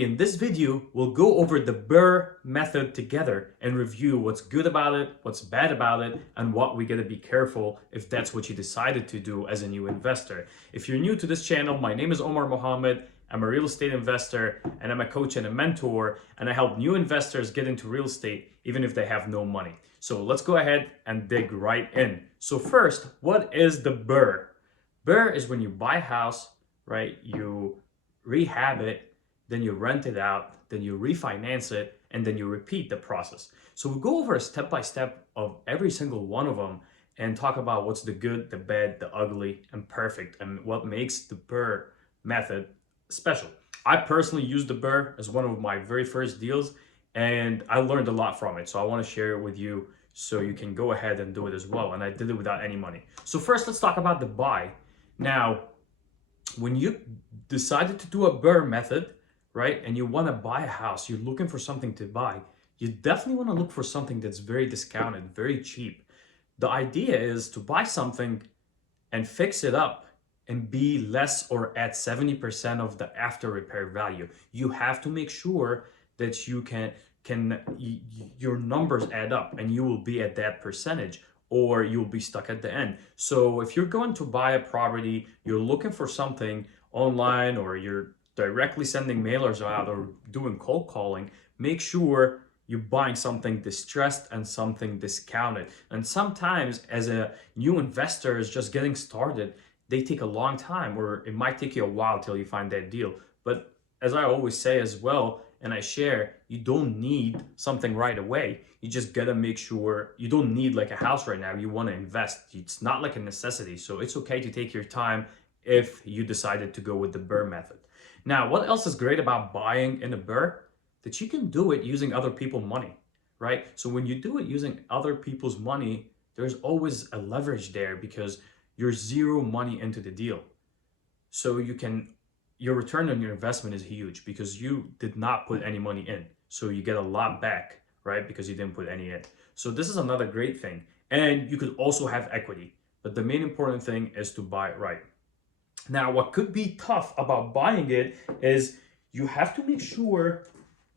In this video, we'll go over the BRRRR method together and review what's good about it, what's bad about it, and what we gotta be careful if that's what you decided to do as a new investor. If you're new to this channel, my name is Omar Mohammed. I'm a real estate investor and I'm a coach and a mentor, and I help new investors get into real estate even if they have no money. So let's go ahead and dig right in. So first, what is the BRRRR? BRRRR is when you buy a house, right? You rehab it, then you rent it out, then you refinance it, and then you repeat the process. So we'll go over a step-by-step of every single one of them and talk about what's the good, the bad, the ugly, and perfect, and what makes the BRRRR method special. I personally used the BRRRR as one of my very first deals, and I learned a lot from it. So I want to share it with you so you can go ahead and do it as well. And I did it without any money. So first, let's talk about the buy. Now, when you decided to do a BRRRR method, right, and you want to buy a house, you're looking for something to buy, you definitely want to look for something that's very discounted, very cheap. The idea is to buy something and fix it up and be less or at 70% of the after repair value. You have to make sure that you your numbers add up and you will be at that percentage, or you'll be stuck at the end. So if you're going to buy a property, you're looking for something online, or you're directly sending mailers out or doing cold calling, make sure you're buying something distressed and something discounted. And sometimes as a new investor is just getting started, they take a long time, or it might take you a while till you find that deal. But as I always say as well, and I share, you don't need something right away. You just gotta make sure you don't need like a house right now. You want to invest. It's not like a necessity. So it's okay to take your time if you decided to go with the BRRRR method. Now, what else is great about buying in a BRRRR? That you can do it using other people's money, right? So when you do it using other people's money, there's always a leverage there because you're zero money into the deal. So your return on your investment is huge because you did not put any money in. So you get a lot back, right? Because you didn't put any in. So this is another great thing. And you could also have equity, but the main important thing is to buy it right. Now, what could be tough about buying it is you have to make sure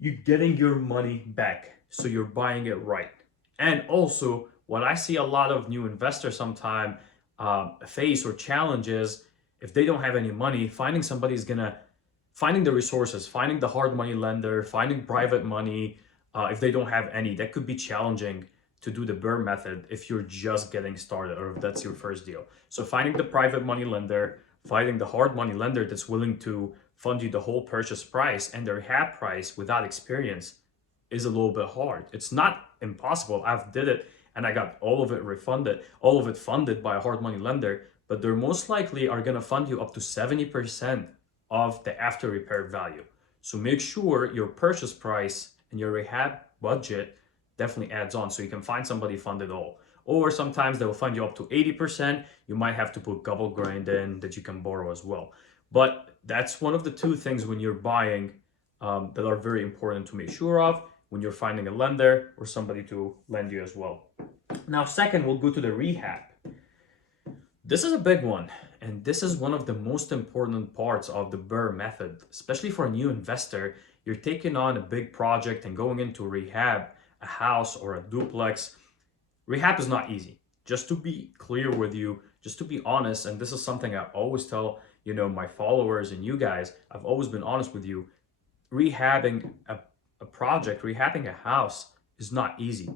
you're getting your money back. So you're buying it right. And also, what I see a lot of new investors sometimes face or challenges, if they don't have any money, finding the resources, finding the hard money lender, finding private money, if they don't have any, that could be challenging to do the BRRRR method if you're just getting started or if that's your first deal. So finding the private money lender, finding the hard money lender that's willing to fund you the whole purchase price and the rehab price without experience is a little bit hard. It's not impossible. I've did it and I got all of it funded by a hard money lender, but they're most likely are gonna fund you up to 70% of the after repair value. So make sure your purchase price and your rehab budget definitely adds on so you can find somebody fund it all. Or sometimes they'll fund you up to 80%. You might have to put couple grand in that you can borrow as well. But that's one of the two things when you're buying that are very important to make sure of when you're finding a lender or somebody to lend you as well. Now, second, we'll go to the rehab. This is a big one, and this is one of the most important parts of the BRRRR method, especially for a new investor. You're taking on a big project and going into rehab, a house or a duplex. Rehab is not easy. Just to be clear with you, just to be honest, and this is something I always tell, my followers and you guys, I've always been honest with you, rehabbing a project, rehabbing a house is not easy.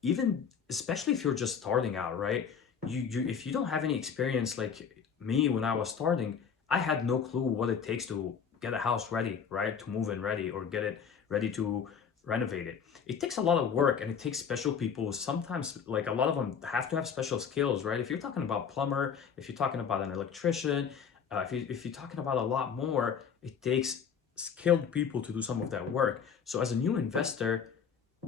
Even, especially if you're just starting out, right? If you don't have any experience like me when I was starting, I had no clue what it takes to get a house ready, right? To move in ready or get it ready to renovate it. It takes a lot of work and it takes special people. Sometimes like a lot of them have to have special skills, right? If you're talking about plumber, if you're talking about an electrician, if you're talking about a lot more, it takes skilled people to do some of that work. So as a new investor,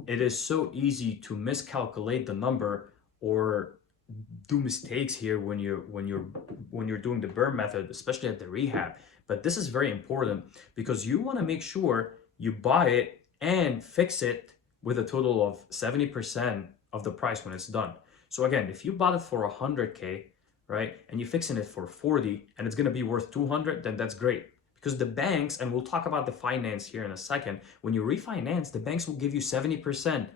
it is so easy to miscalculate the number or do mistakes here when you're doing the BRRRR method, especially at the rehab. But this is very important because you want to make sure you buy it and fix it with a total of 70% of the price when it's done. So again, if you bought it for 100K, right, and you're fixing it for 40 and it's going to be worth 200, then that's great Because the banks, and we'll talk about the finance here in a second, when you refinance, the banks will give you 70%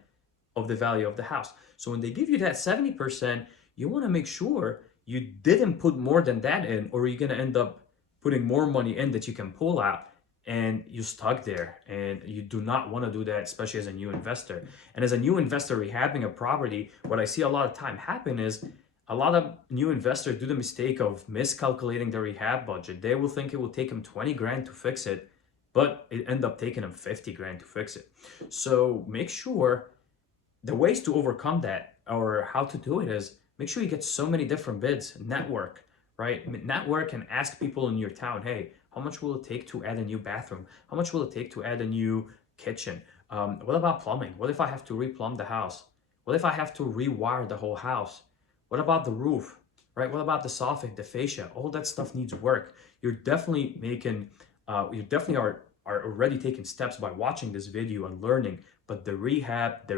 of the value of the house. So when they give you that 70%, you want to make sure you didn't put more than that in, or you're going to end up putting more money in that you can pull out and you're stuck there. And you do not want to do that, especially as a new investor. And as a new investor rehabbing a property, what I see a lot of time happen is a lot of new investors do the mistake of miscalculating their rehab budget. They will think it will take them 20 grand to fix it, but it end up taking them 50 grand to fix it. So make sure the ways to overcome that, or how to do it, is make sure you get so many different bids. Network, right? Network and ask people in your town, hey, how much will it take to add a new bathroom? How much will it take to add a new kitchen? What about plumbing? What if I have to replumb the house? What if I have to rewire the whole house? What about the roof, right? What about the soffit, the fascia? All that stuff needs work. You're definitely making, you definitely are already taking steps by watching this video and learning. But the rehab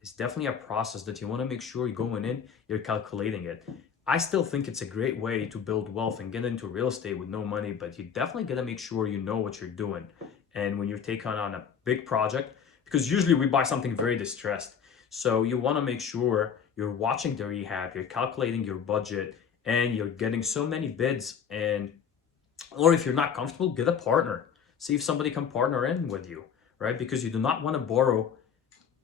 is definitely a process that you want to make sure you're going in, you're calculating it. I still think it's a great way to build wealth and get into real estate with no money, but you definitely got to make sure you know what you're doing. And when you're taking on a big project, because usually we buy something very distressed. So you want to make sure you're watching the rehab, you're calculating your budget, and you're getting so many bids. And or if you're not comfortable, get a partner. See if somebody can partner in with you, right? Because you do not want to borrow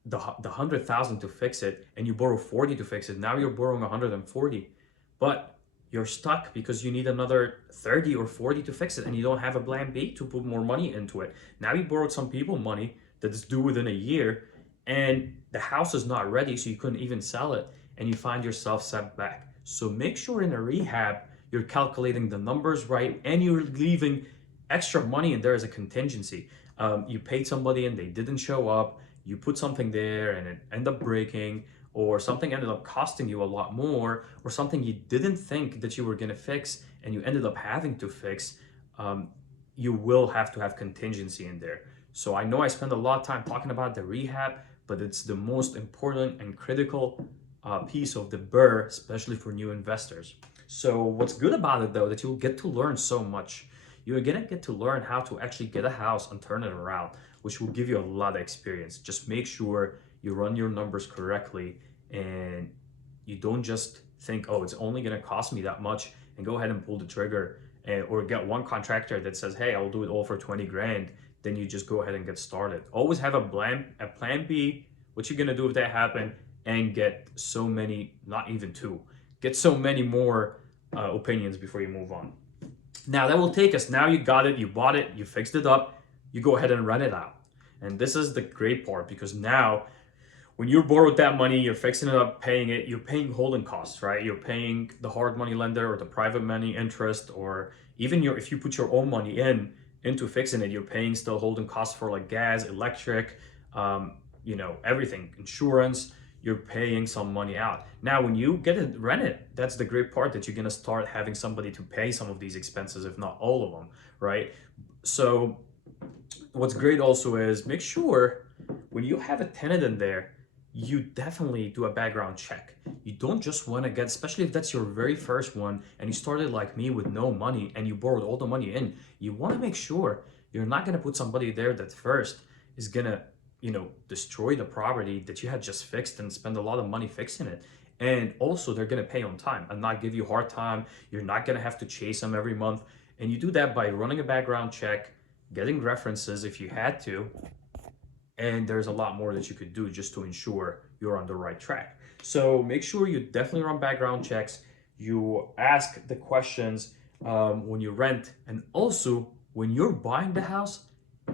the 100,000 to fix it, and you borrow 40 to fix it. Now you're borrowing 140, but you're stuck because you need another 30 or 40 to fix it, and you don't have a plan B to put more money into it. Now you borrowed some people money that is due within a year, and the house is not ready, so you couldn't even sell it, and you find yourself set back. So make sure in a rehab you're calculating the numbers right, and you're leaving extra money in there as a contingency. You paid somebody and they didn't show up, you put something there and it ended up breaking, or something ended up costing you a lot more, or something you didn't think that you were going to fix and you ended up having to fix. You will have to have contingency in there. So I know I spend a lot of time talking about the rehab, but it's the most important and critical piece of the BRRRR, especially for new investors. So what's good about it though, that you'll get to learn so much. You're gonna get to learn how to actually get a house and turn it around, which will give you a lot of experience. Just make sure you run your numbers correctly and you don't just think, oh, it's only gonna cost me that much, and go ahead and pull the trigger, or get one contractor that says, hey, I'll do it all for 20 grand. Then you just go ahead and get started. Always have a plan B, what you're gonna do if that happen, and get so many, not even two, get so many more opinions before you move on. Now that will take us, now you got it, you bought it, you fixed it up, you go ahead and rent it out. And this is the great part, because now when you borrowed that money, you're fixing it up, paying it, you're paying holding costs, right? You're paying the hard money lender or the private money interest, or even if you put your own money into fixing it, you're paying still holding costs for like gas, electric, everything, insurance. You're paying some money out. Now, when you get it rented, that's the great part, that you're gonna start having somebody to pay some of these expenses, if not all of them, right? So what's great also is make sure when you have a tenant in there, you definitely do a background check. You don't just want to get, especially if that's your very first one and you started like me with no money and you borrowed all the money in, you want to make sure you're not going to put somebody there that first is going to destroy the property that you had just fixed and spend a lot of money fixing it. And also they're going to pay on time and not give you a hard time. You're not going to have to chase them every month. And you do that by running a background check, getting references if you had to. And there's a lot more that you could do just to ensure you're on the right track. So make sure you definitely run background checks. You ask the questions when you rent, and also when you're buying the house,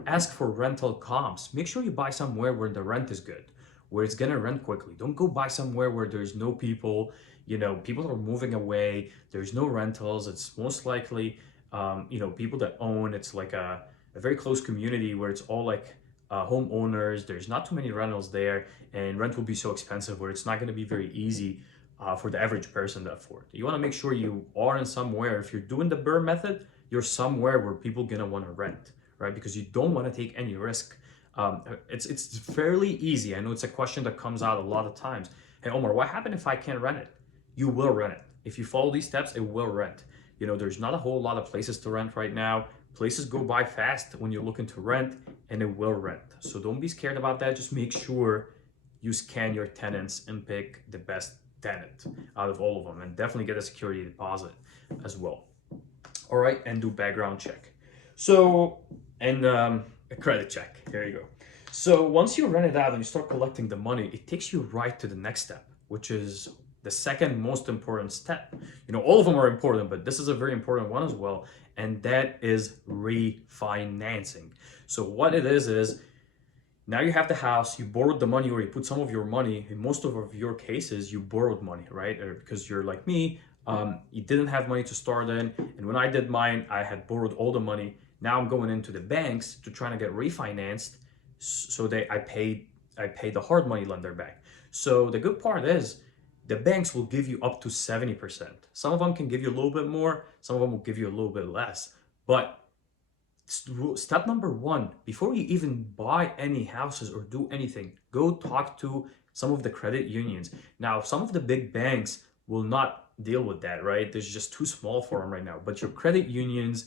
ask for rental comps. Make sure you buy somewhere where the rent is good, where it's gonna rent quickly. Don't go buy somewhere where there's no people, people are moving away, there's no rentals. It's most likely, people that own, it's like a very close community where it's all like homeowners. There's not too many rentals there, and rent will be so expensive where it's not gonna be very easy for the average person to afford. You wanna make sure you are in somewhere, if you're doing the BRRRR method, you're somewhere where people gonna wanna rent, right? Because you don't want to take any risk. It's fairly easy. I know it's a question that comes out a lot of times. Hey, Omar, what happens if I can't rent it? You will rent it. If you follow these steps, it will rent. You know, there's not a whole lot of places to rent right now. Places go by fast when you're looking to rent, and it will rent. So don't be scared about that. Just make sure you scan your tenants and pick the best tenant out of all of them, and definitely get a security deposit as well. All right, and do background check. So, and a credit check. There you go. So once you rent it out and you start collecting the money, it takes you right to the next step, which is the second most important step. You know, all of them are important, but this is a very important one as well, and that is refinancing. So what it is now you have the house, you borrowed the money, or you put some of your money. In most of your cases, you borrowed money, right? Or because you're like me, you didn't have money to start in. And when I did mine, I had borrowed all the money. Now I'm going into the banks to try to get refinanced, so I paid the hard money lender back. So the good part is the banks will give you up to 70%. Some of them can give you a little bit more, some of them will give you a little bit less. But step number one, before you even buy any houses or do anything, go talk to some of the credit unions. Now, some of the big banks will not deal with that, right? There's just too small for them right now. But your credit unions,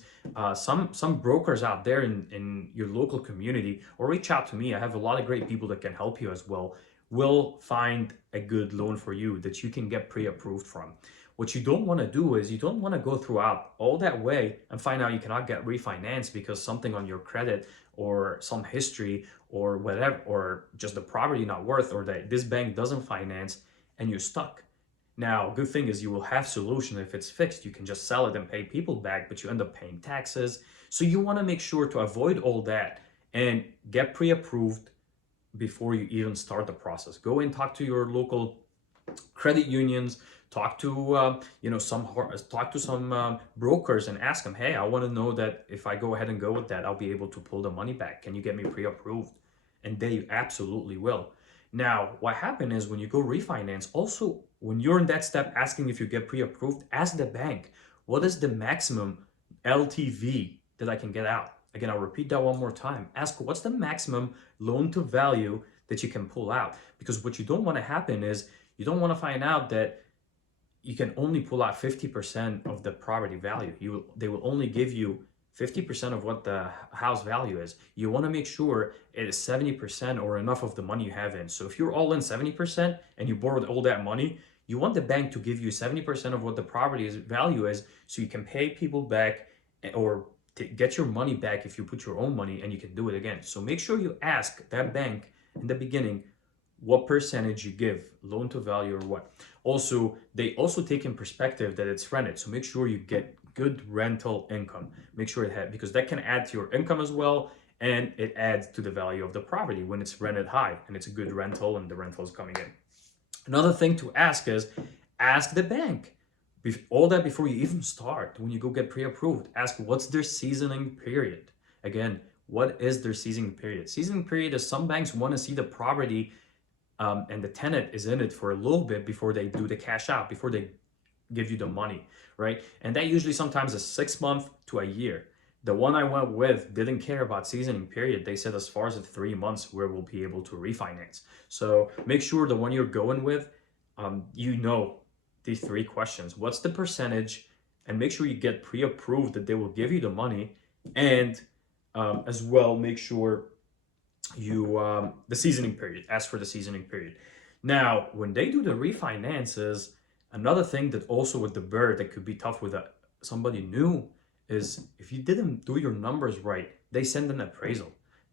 some brokers out there in your local community, or reach out to me. I have a lot of great people that can help you as well. Will find a good loan for you that you can get pre-approved from. What you don't want to do is you don't want to go throughout all that way and find out you cannot get refinanced because something on your credit or some history or whatever, or just the property not worth, or that this bank doesn't finance, and you're stuck. Now, good thing is you will have solution. If it's fixed, you can just sell it and pay people back, but you end up paying taxes. So you want to make sure to avoid all that and get pre-approved before you even start the process. Go and talk to your local credit unions, talk to some brokers and ask them, hey, I want to know that if I go ahead and go with that, I'll be able to pull the money back. Can you get me pre-approved? And they absolutely will. Now, what happened is when you go refinance, also when you're in that step asking if you get pre-approved, ask the bank, what is the maximum LTV that I can get out? Again, I'll repeat that one more time. Ask what's the maximum loan to value that you can pull out, because what you don't want to happen is you don't want to find out that you can only pull out 50% of the property value. They will only give you 50% of what the house value is. You want to make sure it is 70% or enough of the money you have in. So if you're all in 70% and you borrowed all that money, you want the bank to give you 70% of what the property's value is, so you can pay people back or to get your money back if you put your own money, and you can do it again. So make sure you ask that bank in the beginning what percentage you give, loan to value or what. Also, they also take in perspective that it's rented. So make sure you get good rental income. Make sure it has, because that can add to your income as well, and it adds to the value of the property when it's rented high and it's a good rental and the rental is coming in. Another thing to ask is, ask the bank. All that before you even start, when you go get pre-approved, ask what's their seasoning period. Again, what is their seasoning period? Seasoning period is some banks want to see the property and the tenant is in it for a little bit before they do the cash out, before they give you the money, right? And that usually sometimes is 6 months to a year. The one I went with didn't care about seasoning period. They said as far as 3 months where we'll be able to refinance. So make sure the one you're going with, you know these 3 questions. What's the percentage? And make sure you get pre-approved that they will give you the money. And as well, make sure you the seasoning period. Ask for the seasoning period. Now, when they do the refinances, another thing that also with the BRRRR that could be tough with somebody new is if you didn't do your numbers right, they send an appraisal.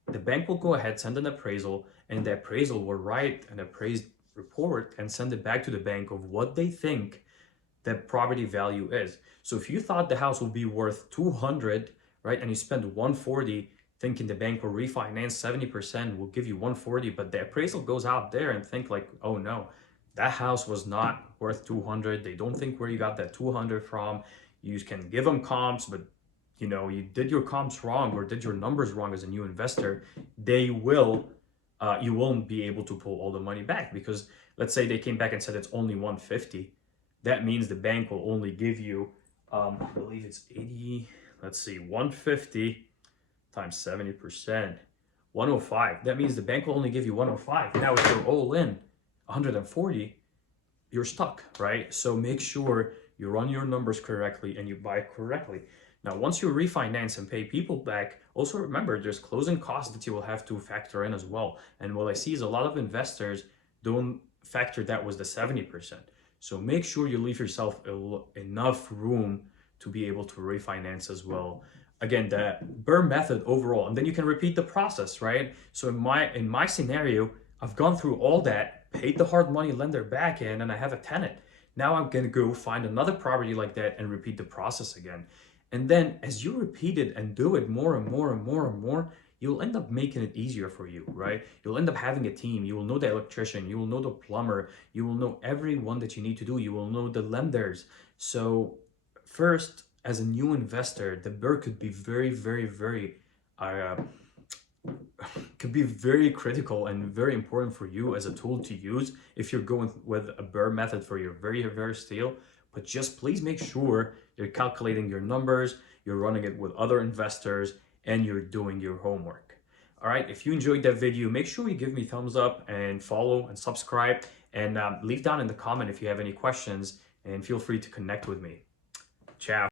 The bank will go ahead, send an appraisal, and the appraisal will write an appraised report and send it back to the bank of what they think the property value is. So if you thought the house will be worth 200, right, and you spend 140, thinking the bank will refinance 70%, will give you 140, but the appraisal goes out there and think like, oh no, that house was not worth 200. They don't think where you got that 200 from. You can give them comps, but you know, you did your comps wrong or did your numbers wrong as a new investor, they will, you won't be able to pull all the money back, because let's say they came back and said it's only 150. That means the bank will only give you, I believe it's 80, let's see, 150 times 70%, 105. That means the bank will only give you 105. Now, if you're all in 140, you're stuck, right? So make sure you run your numbers correctly, and you buy correctly. Now, once you refinance and pay people back, also remember there's closing costs that you will have to factor in as well. And what I see is a lot of investors don't factor that was the 70%. So make sure you leave yourself enough room to be able to refinance as well. Again, the BRRRR method overall, and then you can repeat the process, right? So in my scenario, I've gone through all that, paid the hard money lender back in, and I have a tenant. Now I'm gonna go find another property like that and repeat the process again. And then as you repeat it and do it more and more and more and more, you'll end up making it easier for you, right? You'll end up having a team. You will know the electrician, you will know the plumber, you will know everyone that you need to do, you will know the lenders. So first, as a new investor, the BRRRR could be very uh, could be very critical and very important for you as a tool to use if you're going with a BRRRR method for your very first deal. But just please make sure you're calculating your numbers, you're running it with other investors, and you're doing your homework. All right, if you enjoyed that video, make sure you give me thumbs up and follow and subscribe, and leave down in the comment if you have any questions, and feel free to connect with me. Ciao.